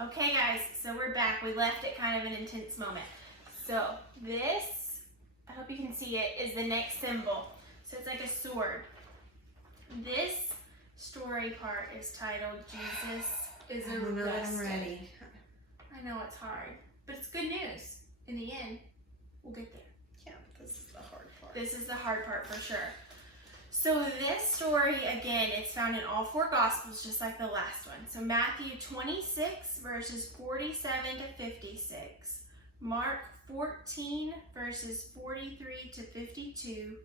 Okay guys, so we're back. We left at kind of an intense moment. So this, I hope you can see it, is the next symbol. So it's like a sword. This story part is titled Jesus is I don't know that I'm Arrested. ready. I know it's hard, but it's good news. In the end, we'll get there. Yeah, this is the hard part. This is the hard part for sure. So this story, again, it's found in all four Gospels, just like the last one. So Matthew 26, verses 47 to 56. Mark 14, verses 43 to 52.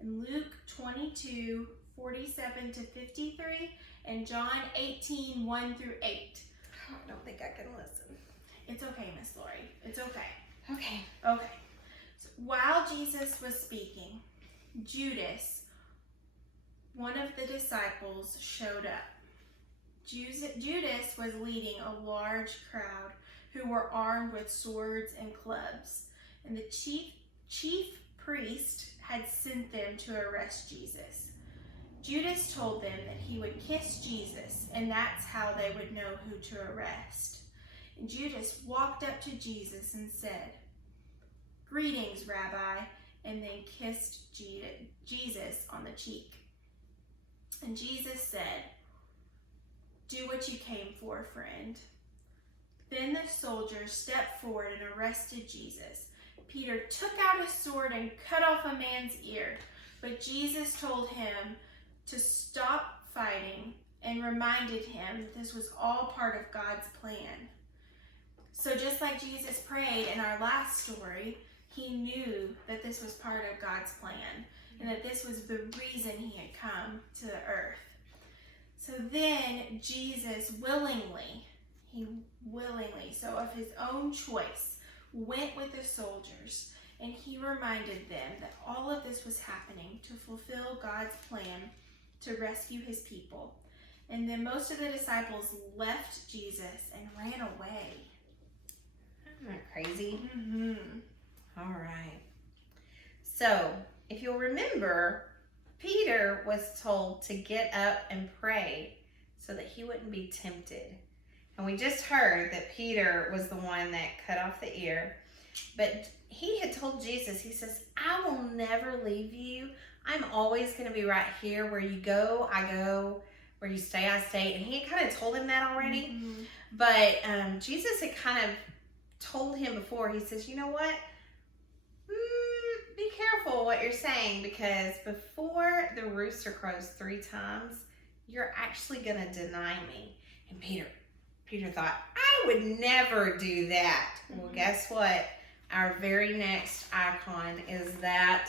And Luke 22, 47 to 53. And John 18, 1 through 8. I don't think I can listen. It's okay, Miss Lori. It's okay. Okay. Okay. So while Jesus was speaking, Judas, one of the disciples, showed up. Judas was leading a large crowd who were armed with swords and clubs, and the chief priest had sent them to arrest Jesus. Judas told them that he would kiss Jesus, and that's how they would know who to arrest. And Judas walked up to Jesus and said, "Greetings, Rabbi," and then kissed Jesus on the cheek. And Jesus said, "Do what you came for, friend." Then the soldiers stepped forward and arrested Jesus. Peter took out his sword and cut off a man's ear, but Jesus told him to stop fighting and reminded him that this was all part of God's plan. So just like Jesus prayed in our last story, he knew that this was part of God's plan and that this was the reason he had come to the earth. So then Jesus willingly, so of his own choice, went with the soldiers, and he reminded them that all of this was happening to fulfill God's plan to rescue his people. And then most of the disciples left Jesus and ran away. Isn't that crazy? Mm-hmm. All right. So, if you'll remember, Peter was told to get up and pray so that he wouldn't be tempted. And we just heard that Peter was the one that cut off the ear. But he had told Jesus, he says, "I will never leave you. I'm always going to be right here. Where you go, I go. Where you stay, I stay." And he had kind of told him that already. Mm-hmm. But Jesus had kind of told him before, he says, "You know what? Be careful what you're saying, because before the rooster crows 3 times, you're actually going to deny me." And Peter thought, "I would never do that." Mm-hmm. Well, guess what? Our very next icon is that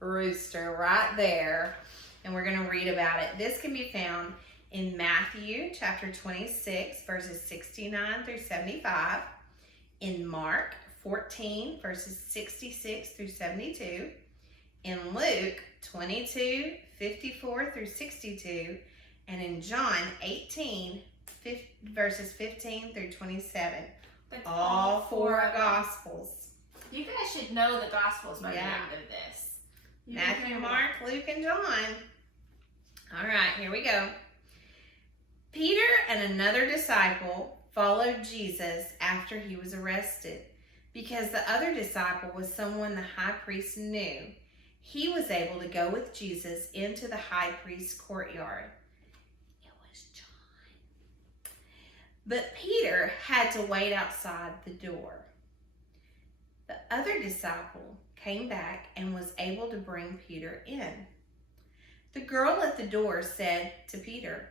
rooster right there. And we're going to read about it. This can be found in Matthew chapter 26, verses 69 through 75. In Mark 14, verses 66 through 72. In Luke 22, 54 through 62. And in John 18, verses 15 through 27. That's All 4 Gospels. You guys should know the Gospels by the Yeah. end of this. Matthew, Mark, Luke, and John. All right, here we go. Peter and another disciple followed Jesus after he was arrested, because the other disciple was someone the high priest knew. He was able to go with Jesus into the high priest's courtyard. It was John. But Peter had to wait outside the door. The other disciple came back and was able to bring Peter in. The girl at the door said to Peter,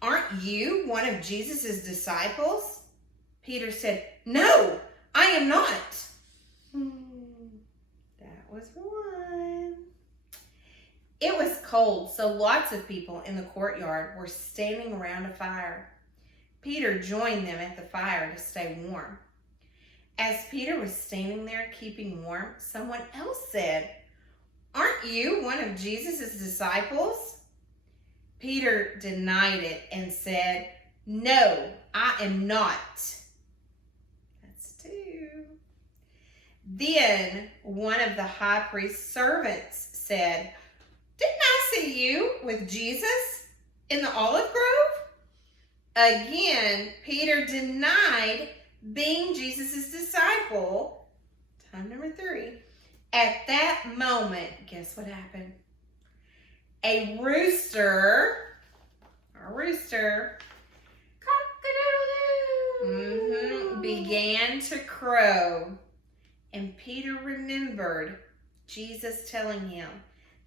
"Aren't you one of Jesus' disciples?" Peter said, "No, I am not." That was one. It was cold, so lots of people in the courtyard were standing around a fire. Peter joined them at the fire to stay warm. As Peter was standing there keeping warm, someone else said, "Aren't you one of Jesus' disciples?" Peter denied it and said, "No, I am not." That's 2. Then one of the high priest's servants said, "Didn't I see you with Jesus in the olive grove?" Again, Peter denied being Jesus' disciple. Time number 3. At that moment, guess what happened? A rooster, Cock-a-doodle-doo. began to crow. And Peter remembered Jesus telling him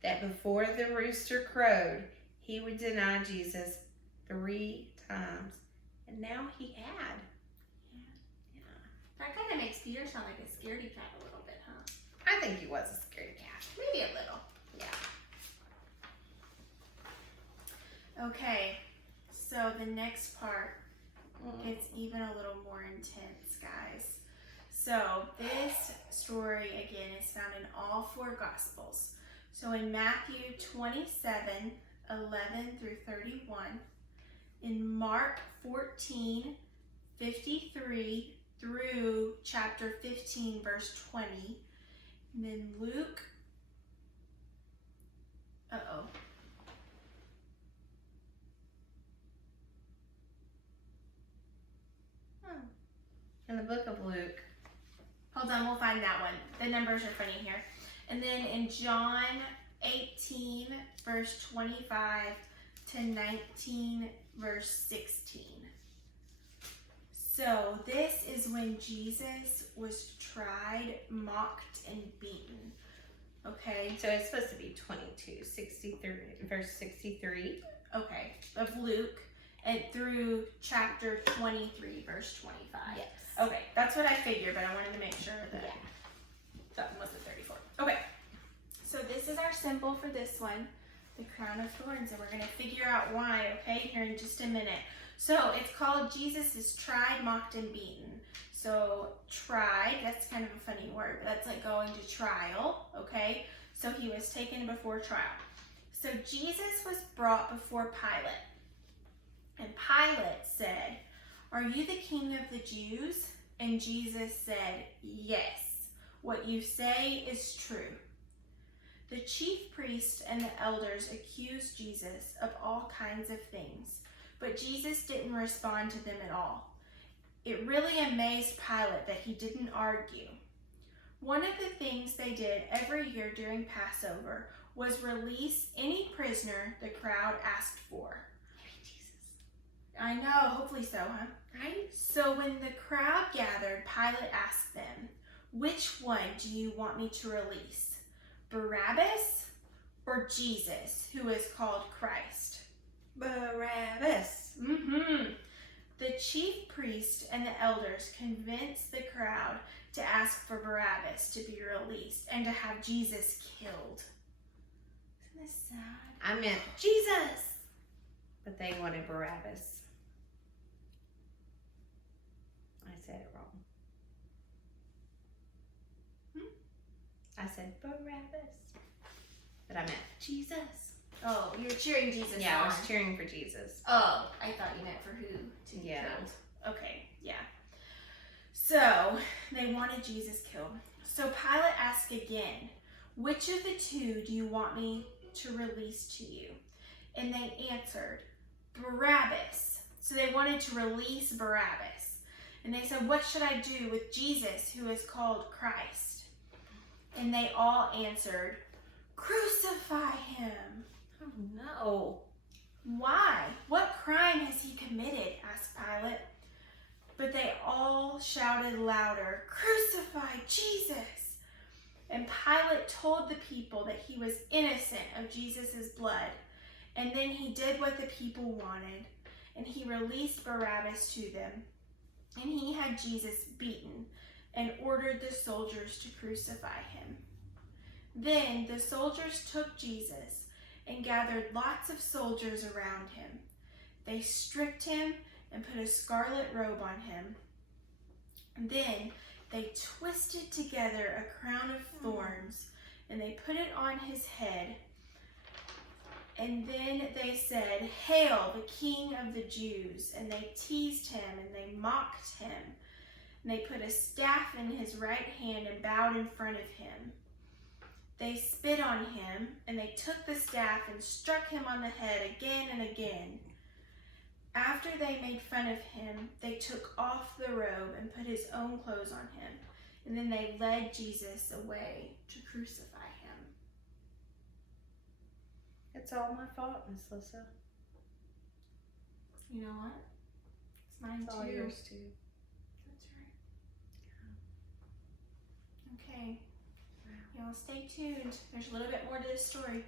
that before the rooster crowed, he would deny Jesus 3 times. And now he had. Yeah. That kind of makes Peter sound like a scaredy cat a little bit, huh? I think he was a scaredy cat. Maybe a little. Yeah. Okay, so the next part gets even a little more intense, guys. So this story, again, is found in all 4 Gospels. So in Matthew 27, 11 through 31, in Mark 14, 53 through chapter 15, verse 20, and then Luke, In the book of Luke. Hold on, we'll find that one. The numbers are funny here. And then in John 18, verse 25 to 19, verse 16. So this is when Jesus was tried, mocked, and beaten. Okay? So it's supposed to be 22, 63, verse 63. Okay, of Luke, and through chapter 23, verse 25. Yes. Okay, that's what I figured, but I wanted to make sure that that wasn't 34. Okay, so this is our symbol for this one, the crown of thorns, and we're going to figure out why, okay, here in just a minute. So it's called Jesus is tried, mocked, and beaten. So tried, that's kind of a funny word, but that's like going to trial, okay? So he was taken before trial. So Jesus was brought before Pilate, and Pilate said, "Are you the king of the Jews?" And Jesus said, "Yes, what you say is true." The chief priests and the elders accused Jesus of all kinds of things, but Jesus didn't respond to them at all. It really amazed Pilate that he didn't argue. One of the things they did every year during Passover was release any prisoner the crowd asked for. I know, hopefully so, huh? Right? So when the crowd gathered, Pilate asked them, "Which one do you want me to release? Barabbas or Jesus, who is called Christ?" Barabbas. The chief priest and the elders convinced the crowd to ask for Barabbas to be released and to have Jesus killed. Isn't this sad? I meant Jesus. But they wanted Barabbas. I said it wrong. I said Barabbas. But I meant Jesus. Oh, you're cheering Jesus on. Yeah, I was cheering for Jesus. Oh, I thought you meant for who to be killed. Okay, yeah. So, they wanted Jesus killed. So Pilate asked again, "Which of the 2 do you want me to release to you?" And they answered, "Barabbas." So they wanted to release Barabbas. And they said, "What should I do with Jesus, who is called Christ?" And they all answered, "Crucify him." Oh no. "Why? What crime has he committed?" asked Pilate. But they all shouted louder, "Crucify Jesus!" And Pilate told the people that he was innocent of Jesus' blood. And then he did what the people wanted, and he released Barabbas to them. And he had Jesus beaten and ordered the soldiers to crucify him. Then the soldiers took Jesus and gathered lots of soldiers around him. They stripped him and put a scarlet robe on him. Then they twisted together a crown of thorns and they put it on his head. And then they said, "Hail, the King of the Jews!" And they teased him and they mocked him. And they put a staff in his right hand and bowed in front of him. They spit on him and they took the staff and struck him on the head again and again. After they made fun of him, they took off the robe and put his own clothes on him. And then they led Jesus away to crucify him. It's all my fault, Miss Lissa. You know what? It's mine It's all too. yours too. That's right. Okay. Y'all stay tuned. There's a little bit more to this story.